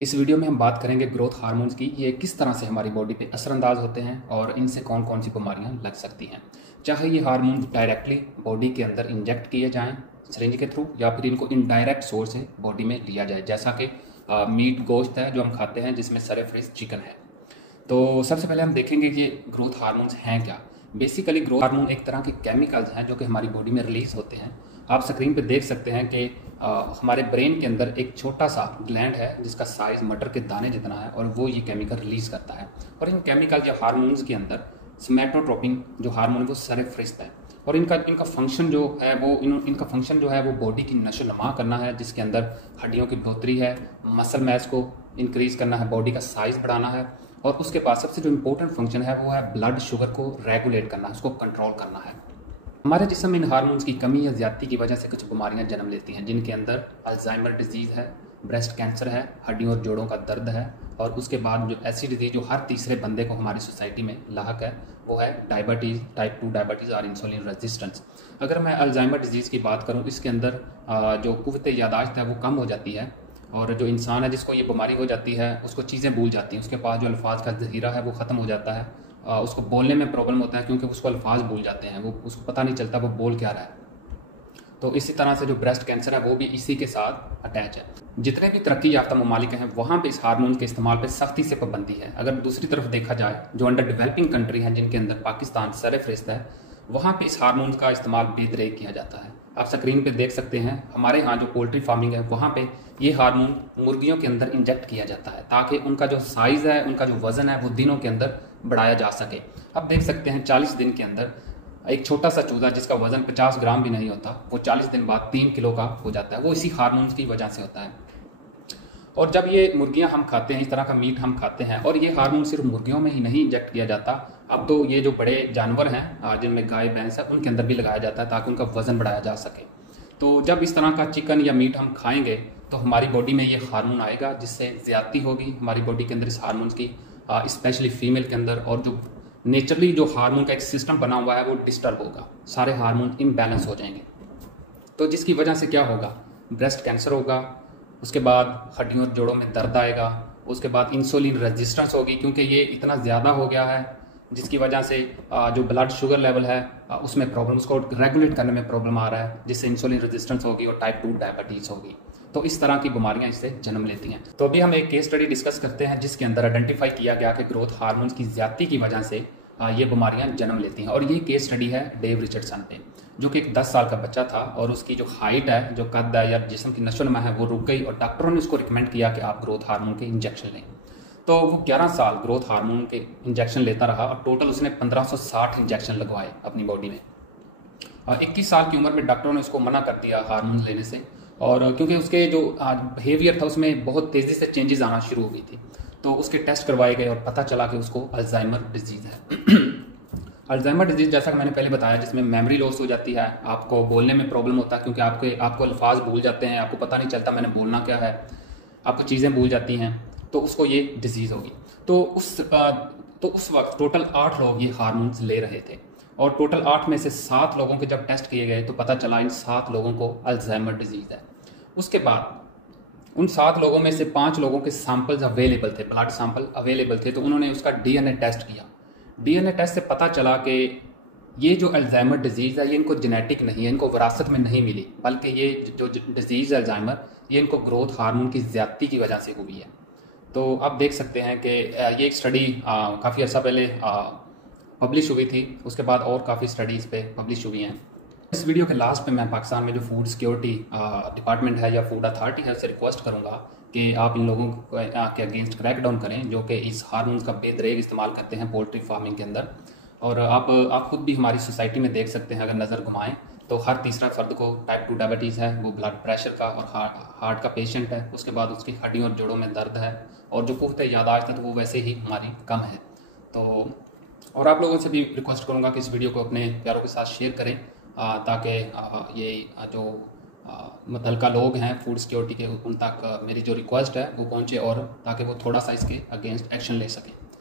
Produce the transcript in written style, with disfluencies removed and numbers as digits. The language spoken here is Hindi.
इस वीडियो में हम बात करेंगे ग्रोथ हार्मोन्स की। ये किस तरह से हमारी बॉडी पे असरअंदाज होते हैं और इनसे कौन कौन सी बीमारियां लग सकती हैं। चाहे ये हार्मोन्स डायरेक्टली बॉडी के अंदर इंजेक्ट किए जाएं सिरिंज के थ्रू, या फिर इनको इनडायरेक्ट सोर्स से बॉडी में लिया जाए, जैसा कि मीट गोश्त है जो हम खाते हैं, जिसमें सरे फ्रेश चिकन है। तो सबसे पहले हम देखेंगे कि ग्रोथ हार्मोन्स हैं क्या। बेसिकली ग्रोथ हार्मोन एक तरह के केमिकल्स हैं जो कि हमारी बॉडी में रिलीज होते हैं। आप स्क्रीन पे देख सकते हैं कि हमारे ब्रेन के अंदर एक छोटा सा ग्लैंड है जिसका साइज मटर के दाने जितना है, और वो ये केमिकल रिलीज करता है। और इन केमिकल या हार्मोन्स के अंदर सोमैटोट्रोपिन जो हार्मोन है वो सरफरिस्त है, और इनका फंक्शन जो है वो इनका फंक्शन जो है वो बॉडी की नशो नमा करना है, जिसके अंदर हड्डियों की बढ़ोतरी है, मसल मैस को इंक्रीज करना है, बॉडी का साइज बढ़ाना है, और उसके बाद सबसे जो इम्पोर्टेंट फंक्शन है वो है ब्लड शुगर को रेगुलेट करना, उसको कंट्रोल करना है। हमारे जिस्म में इन हार्मोन्स की कमी या ज्यादती की वजह से कुछ बीमारियां जन्म लेती हैं, जिनके अंदर अल्जाइमर डिजीज़ है, ब्रेस्ट कैंसर है, हड्डियों और जोड़ों का दर्द है, और उसके बाद जो ऐसी डिजीज़ जो हर तीसरे बंदे को हमारी सोसाइटी में लाहक है वो है डायबिटीज़, टाइप 2 डायबिटीज़ और इंसुलिन रेजिस्टेंस। अगर मैं अल्जाइमर डिजीज़ की बात करूँ, इसके अंदर जो कुव्वत यादाश्त है वो कम हो जाती है, और जो इंसान है जिसको ये बीमारी हो जाती है उसको चीज़ें भूल जाती हैं, उसके पास जो अल्फाज का ज़ख़ीरा है वो ख़त्म हो जाता है, उसको बोलने में प्रॉब्लम होता है क्योंकि उसको अल्फाज भूल जाते हैं, वो उसको पता नहीं चलता वो बोल क्या रहा है। तो इसी तरह से जो ब्रेस्ट कैंसर है वो भी इसी के साथ अटैच है। जितने भी तरक्की याफ्ता ममालिक हैं वहाँ पे इस हार्मोन के इस्तेमाल पे सख्ती से पाबंदी है। अगर दूसरी तरफ देखा जाए, जो अंडर डेवलपिंग कंट्री हैं जिनके अंदर पाकिस्तान सरफहरिस्त है, वहाँ पे इस हार्मोन का इस्तेमाल बेदरेक किया जाता है। आप स्क्रीन पे देख सकते हैं, हमारे यहाँ जो पोल्ट्री फार्मिंग है वहाँ पे ये हार्मोन मुर्गियों के अंदर इंजेक्ट किया जाता है, ताकि उनका जो साइज़ है, उनका जो वज़न है वो दिनों के अंदर बढ़ाया जा सके। अब देख सकते हैं 40 दिन के अंदर एक छोटा सा चूजा जिसका वजन 50 ग्राम भी नहीं होता, वो 40 दिन बाद 3 किलो का हो जाता है। वो इसी हार्मोन्स की वजह से होता है। और जब ये मुर्गियां हम खाते हैं, इस तरह का मीट हम खाते हैं, और ये हार्मोन सिर्फ मुर्गियों में ही नहीं इंजेक्ट किया जाता, अब तो ये जो बड़े जानवर हैं जिनमें गाय भैंस है उनके अंदर भी लगाया जाता है ताकि उनका वजन बढ़ाया जा सके। तो जब इस तरह का चिकन या मीट हम खाएंगे तो हमारी बॉडी में ये हार्मोन आएगा, जिससे ज़्यादती होगी हमारी बॉडी के अंदर इस हार्मोन्स की, स्पेशली फीमेल के अंदर, और जो नेचुरली जो हार्मोन का एक सिस्टम बना हुआ है वो डिस्टर्ब होगा, सारे हार्मोन इम्बैलेंस हो जाएंगे। तो जिसकी वजह से क्या होगा, ब्रेस्ट कैंसर होगा, उसके बाद हड्डियों और जोड़ों में दर्द आएगा, उसके बाद इंसुलिन रेजिस्टेंस होगी क्योंकि ये इतना ज़्यादा हो गया है, जिसकी वजह से जो ब्लड शुगर लेवल है उसमें प्रॉब्लम, उसको रेगुलेट करने में प्रॉब्लम आ रहा है, जिससे इंसुलिन रेजिस्टेंस होगी और टाइप 2 डायबिटीज़ होगी। तो इस तरह की बीमारियां इससे जन्म लेती हैं। तो अभी हम एक केस स्टडी डिस्कस करते हैं जिसके अंदर आइडेंटिफाई किया गया कि ग्रोथ हार्मोन्स की ज्यादती की वजह से ये बीमारियां जन्म लेती हैं। और ये केस स्टडी है डेव रिचर्डसन पे, जो कि एक 10 साल का बच्चा था, और उसकी जो हाइट है, जो कद है या जिस्म की नशोनुमा है वो रुक गई, और डॉक्टरों ने उसको रिकमेंड किया कि आप ग्रोथ हार्मोन के इंजेक्शन लें। तो वो 11 साल ग्रोथ हार्मोन के इंजेक्शन लेता रहा, और टोटल उसने 1560 इंजेक्शन लगवाए अपनी बॉडी में। 21 साल की उम्र में डॉक्टरों ने उसको मना कर दिया हार्मोन लेने से, और क्योंकि उसके जो बिहेवियर था उसमें बहुत तेज़ी से चेंजेस आना शुरू हो गई थी। तो उसके टेस्ट करवाए गए और पता चला कि उसको अल्जाइमर डिजीज़ है। अल्जाइमर डिजीज़, जैसा कि मैंने पहले बताया, जिसमें मेमोरी लॉस हो जाती है, आपको बोलने में प्रॉब्लम होता है क्योंकि आपको अल्फाज भूल जाते हैं, आपको पता नहीं चलता मैंने बोलना क्या है, आपको चीज़ें भूल जाती हैं, तो उसको ये डिजीज़ होगी। तो उस वक्त टोटल 8 लोग ये हार्मोन्स ले रहे थे, और टोटल 8 में से 7 लोगों के जब टेस्ट किए गए तो पता चला इन 7 लोगों को अल्जाइमर डिजीज़ है। उसके बाद उन 7 लोगों में से 5 लोगों के सैंपल्स अवेलेबल थे, ब्लड सैंपल अवेलेबल थे, तो उन्होंने उसका डीएनए टेस्ट किया। डीएनए टेस्ट से पता चला कि ये जो अल्जाइमर डिजीज़ है ये इनको जेनेटिक नहीं है, इनको विरासत में नहीं मिली, बल्कि ये जो डिजीज़ है अल्जाइमर, ये इनको ग्रोथ हार्मोन की ज़्यादती की वजह से हुई है। तो आप देख सकते हैं कि ये एक स्टडी काफ़ी अर्सा पहले पब्लिश हुई थी, उसके बाद और काफ़ी स्टडीज़ पे पब्लिश हुई हैं। इस वीडियो के लास्ट पे मैं पाकिस्तान में जो फूड सिक्योरिटी डिपार्टमेंट है या फूड अथॉरिटी है उससे रिक्वेस्ट करूंगा कि आप इन लोगों के अगेंस्ट क्रैक डाउन करें, जो कि इस हार्मोन्स का बेदरेग इस्तेमाल करते हैं पोल्ट्री फार्मिंग के अंदर। और आप खुद भी हमारी सोसाइटी में देख सकते हैं, अगर नज़र घुमाएं तो हर तीसरा फर्द को टाइप 2 डायबिटीज़ है, वो ब्लड प्रेशर का और हार्ट का पेशेंट है, उसके बाद उसकी हड्डियों और जोड़ों में दर्द है, और जो कुव्वत यादाश्त है तो वो वैसे ही हमारी कम है। तो और आप लोगों से भी रिक्वेस्ट करूँगा कि इस वीडियो को अपने प्यारों के साथ शेयर करें, ताकि ये जो मुतलका लोग हैं फूड सिक्योरिटी के, उन तक मेरी जो रिक्वेस्ट है वो पहुँचे, और ताकि वो थोड़ा सा इसके अगेंस्ट एक्शन ले सकें।